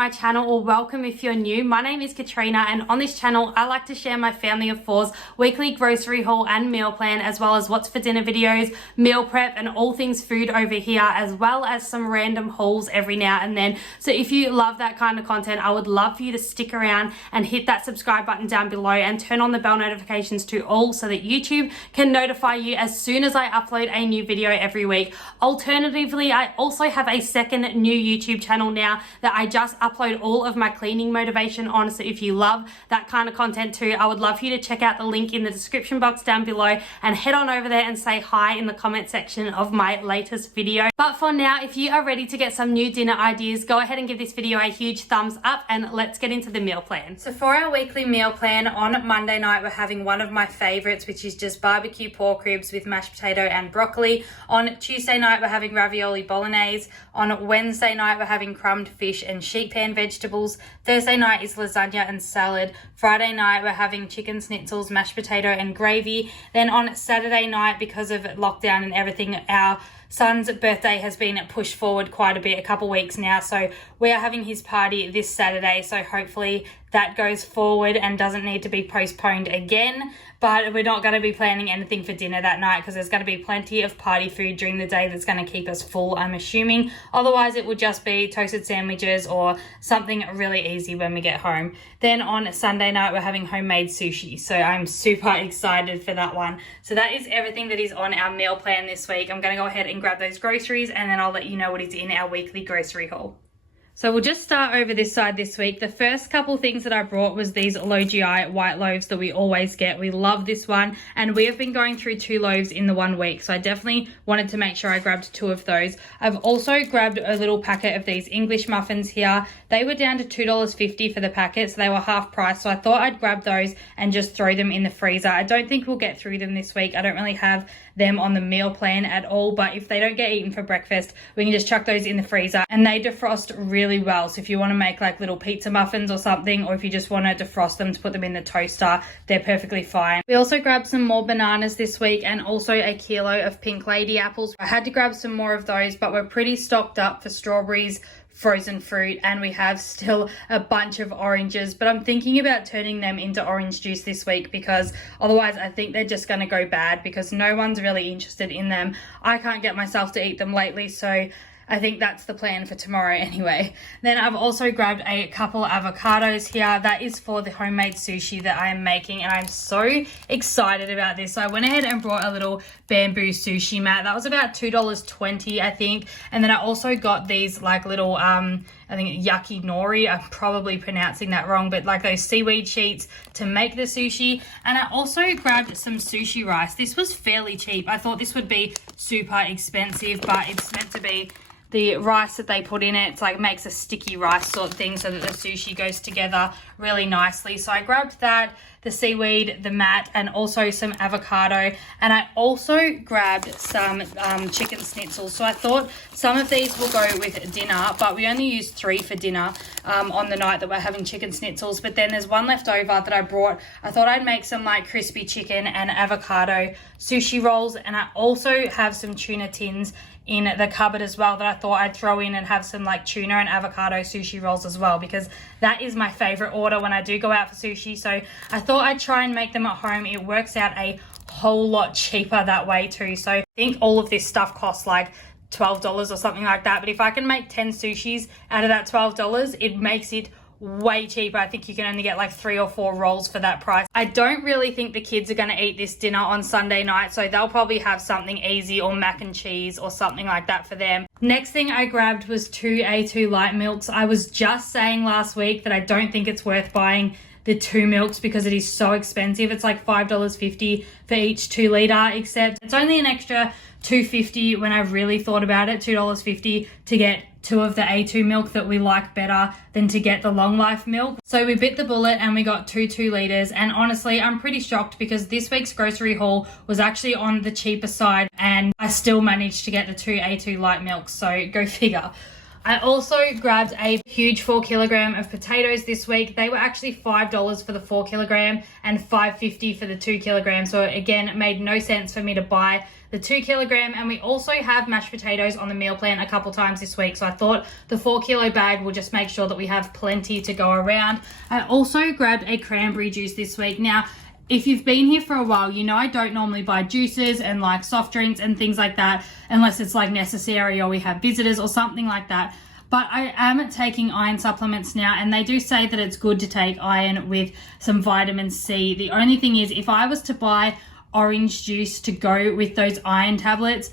my channel, or welcome if you're new. My name is Katrina, and on this channel I like to share my family of four's weekly grocery haul and meal plan, as well as what's for dinner videos, meal prep, and all things food over here, as well as some random hauls every now and then. So if you love that kind of content, I would love for you to stick around and hit that subscribe button down below and turn on the bell notifications to all, so that YouTube can notify you as soon as I upload a new video every week. Alternatively, I also have a second new YouTube channel now that I just upload all of my cleaning motivation on. So if you love that kind of content too, I would love for you to check out the link in the description box down below and head on over there and say hi in the comment section of my latest video. But for now, if you are ready to get some new dinner ideas, go ahead and give this video a huge thumbs up, and let's get into the meal plan. So for our weekly meal plan, on Monday night we're having one of my favorites, which is just barbecue pork ribs with mashed potato and broccoli. On Tuesday night we're having ravioli bolognese. On Wednesday night we're having crumbed fish and sheet pan vegetables. Thursday night is lasagna and salad. Friday night we're having chicken schnitzels, mashed potato and gravy. Then on Saturday night, because of lockdown and everything, our son's birthday has been pushed forward quite a bit, a couple weeks now, so we are having his party this Saturday, so hopefully that goes forward and doesn't need to be postponed again. But we're not going to be planning anything for dinner that night, because there's going to be plenty of party food during the day that's going to keep us full, I'm assuming. Otherwise it will just be toasted sandwiches or something really easy when we get home. Then on Sunday night we're having homemade sushi, so I'm super excited for that one. So that is everything that is on our meal plan this week. I'm going to go ahead and grab those groceries, and then I'll let you know what is in our weekly grocery haul. So we'll just start over this side this week. The first couple things that I brought was these low GI white loaves that we always get. We love this one, and we have been going through 2 loaves in the 1 week, so I definitely wanted to make sure I grabbed 2 of those. I've also grabbed a little packet of these English muffins here. They were down to $2.50 for the packet, so they were half price, so I thought I'd grab those and just throw them in the freezer. I don't think we'll get through them this week. I don't really have them on the meal plan at all, but if they don't get eaten for breakfast, we can just chuck those in the freezer, and they defrost really well. So if you want to make like little pizza muffins or something, or if you just want to defrost them to put them in the toaster, they're perfectly fine. We also grabbed some more bananas this week, and also a kilo of pink lady apples. I had to grab some more of those, but we're pretty stocked up for strawberries, frozen fruit, and we have still a bunch of oranges, but I'm thinking about turning them into orange juice this week, because otherwise I think they're just going to go bad, because no one's really interested in them. I can't get myself to eat them lately, so I think that's the plan for tomorrow anyway. Then I've also grabbed a couple avocados here. That is for the homemade sushi that I am making, and I'm so excited about this. So I went ahead and brought a little bamboo sushi mat. That was about $2.20, I think. And then I also got these like little, I think yakinori, I'm probably pronouncing that wrong, but like those seaweed sheets to make the sushi. And I also grabbed some sushi rice. This was fairly cheap. I thought this would be super expensive, but it's meant to be the rice that they put in it. It's like makes a sticky rice sort of thing, so that the sushi goes together really nicely. So I grabbed that, the seaweed, the mat, and also some avocado. And I also grabbed some chicken schnitzels. So I thought some of these will go with dinner, but we only used 3 for dinner on the night that we're having chicken schnitzels. But then there's one left over that I brought. I thought I'd make some like crispy chicken and avocado sushi rolls. And I also have some tuna tins in the cupboard as well that I thought I'd throw in and have some like tuna and avocado sushi rolls as well, because that is my favorite order when I do go out for sushi. So I thought I'd try and make them at home. It works out a whole lot cheaper that way too. So I think all of this stuff costs like $12 or something like that, but if I can make 10 sushis out of that $12, it makes it way cheaper. I think you can only get like 3 or 4 rolls for that price. I don't really think the kids are going to eat this dinner on Sunday night, so they'll probably have something easy, or mac and cheese or something like that for them. Next thing I grabbed was 2 A2 light milks. I was just saying last week that I don't think it's worth buying the 2 milks because it is so expensive. It's like $5.50 for each 2 litre, except it's only an extra $2.50 when I really thought about it, $2.50 to get 2 of the A2 milk that we like better than to get the long life milk. So we bit the bullet and we got 2 litres, and honestly I'm pretty shocked, because this week's grocery haul was actually on the cheaper side and I still managed to get the 2 A2 light milks, so go figure. I also grabbed a huge 4 kilogram of potatoes this week. They were actually $5 for the 4 kilogram and $5.50 for the 2 kilogram. So again, it made no sense for me to buy the 2 kilogram. And we also have mashed potatoes on the meal plan a couple times this week. So I thought the 4 kilo bag will just make sure that we have plenty to go around. I also grabbed a cranberry juice this week. Now, if you've been here for a while, you know I don't normally buy juices and like soft drinks and things like that unless it's like necessary or we have visitors or something like that. But I am taking iron supplements now, and they do say that it's good to take iron with some vitamin C. The only thing is, if I was to buy orange juice to go with those iron tablets,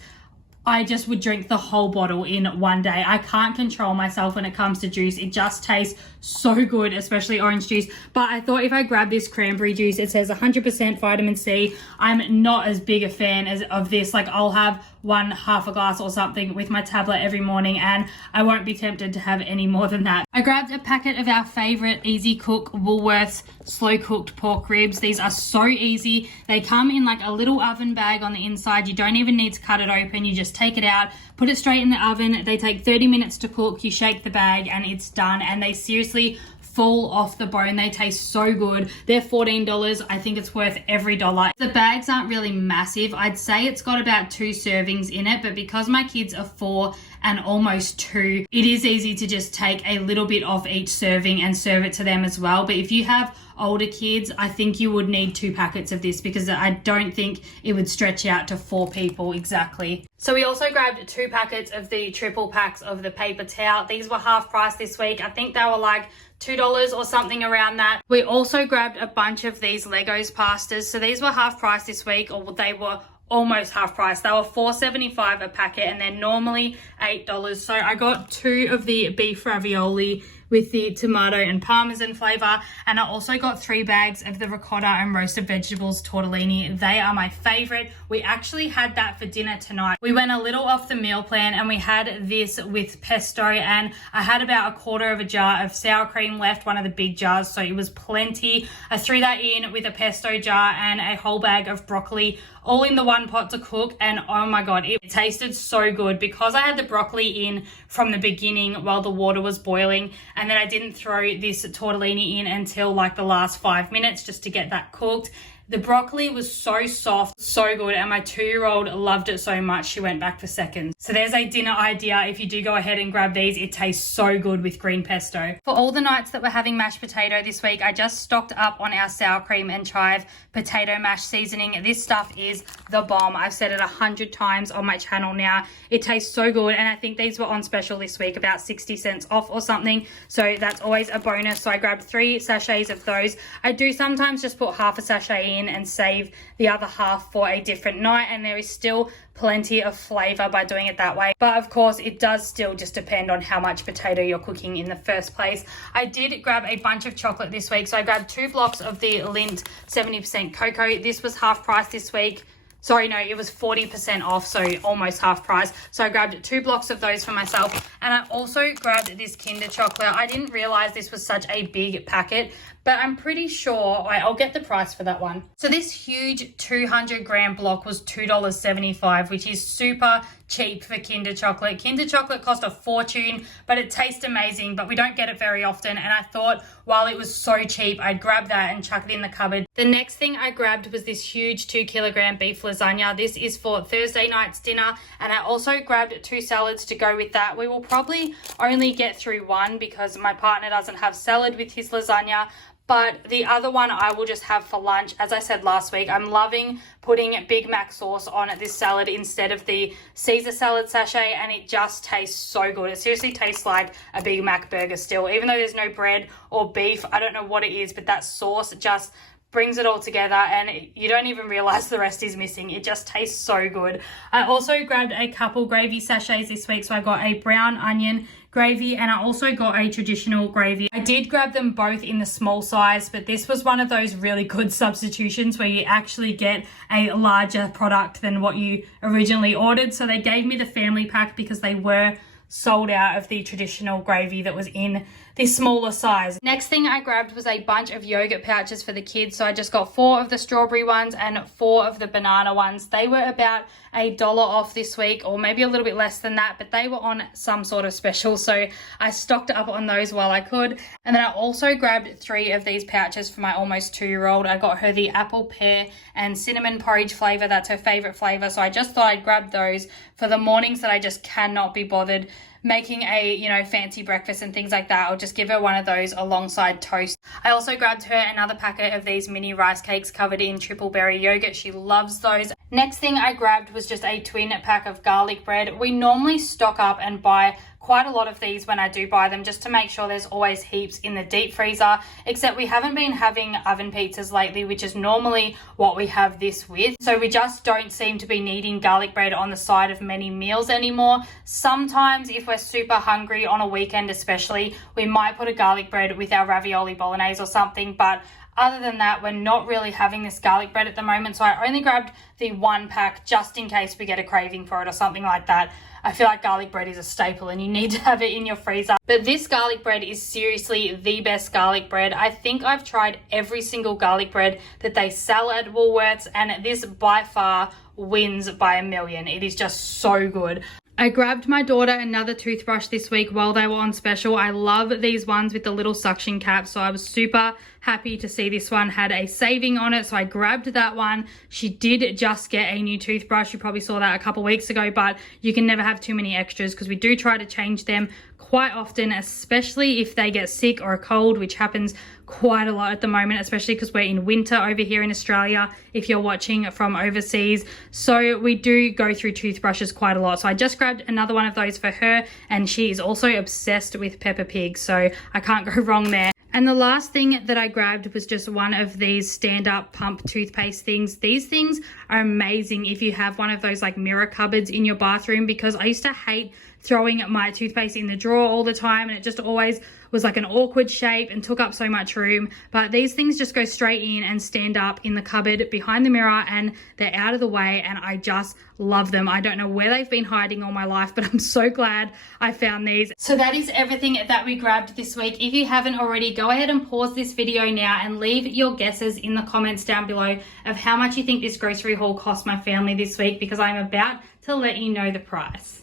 I just would drink the whole bottle in one day. I can't control myself when it comes to juice. It just tastes so good, especially orange juice. But I thought if I grab this cranberry juice, it says 100% vitamin C. I'm not as big a fan of this. Like, I'll have half a glass or something with my tablet every morning, and I won't be tempted to have any more than that. I grabbed a packet of our favorite Easy Cook Woolworths slow cooked pork ribs. These are so easy. They come in like a little oven bag on the inside. You don't even need to cut it open. You just take it out, put it straight in the oven. They take 30 minutes to cook. You shake the bag and it's done. And they seriously fall off the bone. They taste so good. They're $14. I think it's worth every dollar. The bags aren't really massive. I'd say it's got about 2 servings in it, but because my kids are 4 and almost 2, it is easy to just take a little bit off each serving and serve it to them as well. But if you have older kids, I think you would need 2 packets of this because I don't think it would stretch out to 4 people exactly. So we also grabbed 2 packets of the triple packs of the paper towel. These were half price this week. I think they were like $2 or something around that. We also grabbed a bunch of these Legos pastas. So these were half price this week, or they were almost half price. They were $4.75 a packet, and they're normally $8. So I got 2 of the beef ravioli with the tomato and parmesan flavor, and I also got 3 bags of the ricotta and roasted vegetables tortellini. They are my favorite. We actually had that for dinner tonight. We went a little off the meal plan and we had this with pesto, and I had about a quarter of a jar of sour cream left, one of the big jars, so it was plenty. I threw that in with a pesto jar and a whole bag of broccoli, all in the one pot to cook, and oh my god, it tasted so good because I had the broccoli in from the beginning while the water was boiling, and then I didn't throw this tortellini in until like the last 5 minutes just to get that cooked. The broccoli was so soft, so good, and my 2-year-old loved it so much she went back for seconds. So there's a dinner idea. If you do go ahead and grab these, it tastes so good with green pesto. For all the nights that we're having mashed potato this week, I just stocked up on our sour cream and chive potato mash seasoning. This stuff is the bomb. I've said it 100 times on my channel now. It tastes so good, and I think these were on special this week, about 60 cents off or something. So that's always a bonus. So I grabbed 3 sachets of those. I do sometimes just put half a sachet in and save the other half for a different night, and there is still plenty of flavor by doing it that way. But of course, it does still just depend on how much potato you're cooking in the first place. I did grab a bunch of chocolate this week. So I grabbed 2 blocks of the Lindt 70% cocoa. This was half price this week. Sorry, no, it was 40% off, so almost half price. So I grabbed 2 blocks of those for myself. And I also grabbed this Kinder chocolate. I didn't realize this was such a big packet, but I'm pretty sure I'll get the price for that one. So this huge 200 gram block was $2.75, which is super cheap for Kinder chocolate. Kinder chocolate cost a fortune, but it tastes amazing, but we don't get it very often. And I thought while it was so cheap, I'd grab that and chuck it in the cupboard. The next thing I grabbed was this huge 2 kilogram beef lasagna. This is for Thursday night's dinner. And I also grabbed 2 salads to go with that. We will probably only get through one because my partner doesn't have salad with his lasagna. But the other one I will just have for lunch. As I said last week, I'm loving putting Big Mac sauce on this salad instead of the Caesar salad sachet, and it just tastes so good. It seriously tastes like a Big Mac burger still. Even though there's no bread or beef, I don't know what it is, but that sauce just brings it all together, and you don't even realize the rest is missing. It just tastes so good. I also grabbed a couple gravy sachets this week. So I got a brown onion gravy, and I also got a traditional gravy. I did grab them both in the small size, but this was one of those really good substitutions where you actually get a larger product than what you originally ordered. So they gave me the family pack because they were sold out of the traditional gravy that was in the smaller size. Next thing I grabbed was a bunch of yogurt pouches for the kids. So I just got 4 of the strawberry ones and 4 of the banana ones. They were about $1 off this week, or maybe a little bit less than that, but they were on some sort of special. So I stocked up on those while I could. And then I also grabbed 3 of these pouches for my almost 2-year-old. I got her the apple, pear, and cinnamon porridge flavor. That's her favorite flavor. So I just thought I'd grab those for the mornings that I just cannot be bothered making a, you know, fancy breakfast and things like that. I'll just give her one of those alongside toast. I also grabbed her another packet of these mini rice cakes covered in triple berry yogurt. She loves those. Next thing I grabbed was just a twin pack of garlic bread. We normally stock up and buy quite a lot of these when I do buy them, just to make sure there's always heaps in the deep freezer, except we haven't been having oven pizzas lately, which is normally what we have this with. So we just don't seem to be needing garlic bread on the side of many meals anymore. Sometimes if we're super hungry on a weekend especially, we might put a garlic bread with our ravioli bolognese or something, but other than that, we're not really having this garlic bread at the moment. So I only grabbed the 1 pack just in case we get a craving for it or something like that. I feel like garlic bread is a staple and you need to have it in your freezer. But this garlic bread is seriously the best garlic bread. I think I've tried every single garlic bread that they sell at Woolworths, and this by far wins by a million. It is just so good. I grabbed my daughter another toothbrush this week while they were on special. I love these ones with the little suction cap, so I was super happy to see this one had a saving on it, so I grabbed that one. She did just get a new toothbrush. You probably saw that a couple weeks ago, but you can never have too many extras because we do try to change them quite often, especially if they get sick or a cold, which happens quite a lot at the moment, especially because we're in winter over here in Australia if you're watching from overseas. So we do go through toothbrushes quite a lot. So I just grabbed another one of those for her, and she is also obsessed with Peppa Pig, so I can't go wrong there. And the last thing that I grabbed was just one of these stand-up pump toothpaste things. These things are amazing if you have one of those like mirror cupboards in your bathroom, because I used to hate throwing my toothpaste in the drawer all the time, and it just always was like an awkward shape and took up so much room. But these things just go straight in and stand up in the cupboard behind the mirror, and they're out of the way, and I just love them. I don't know where they've been hiding all my life, but I'm so glad I found these. So that is everything that we grabbed this week. If you haven't already, go ahead and pause this video now and leave your guesses in the comments down below of how much you think this grocery haul cost my family this week, because I'm about to let you know the price.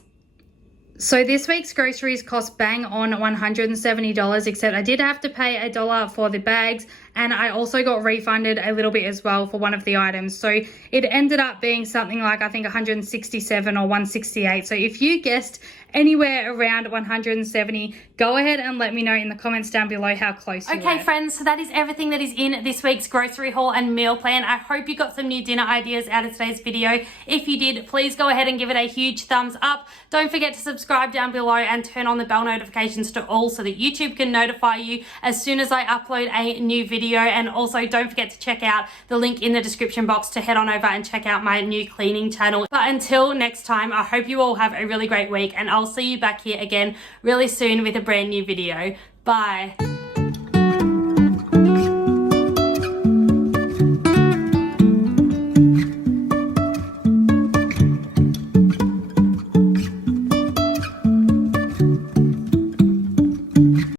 So this week's groceries cost bang on $170, except I did have to pay $1 for the bags, and I also got refunded a little bit as well for one of the items. So it ended up being something like, I think, 167 or 168. So if you guessed anywhere around 170, go ahead and let me know in the comments down below how close you were. Okay friends, so that is everything that is in this week's grocery haul and meal plan. I hope you got some new dinner ideas out of today's video. If you did, please go ahead and give it a huge thumbs up. Don't forget to subscribe down below and turn on the bell notifications to all so that YouTube can notify you as soon as I upload a new video. And also don't forget to check out the link in the description box to head on over and check out my new cleaning channel. But until next time, I hope you all have a really great week, and I'll see you back here again really soon with a brand new video. Bye.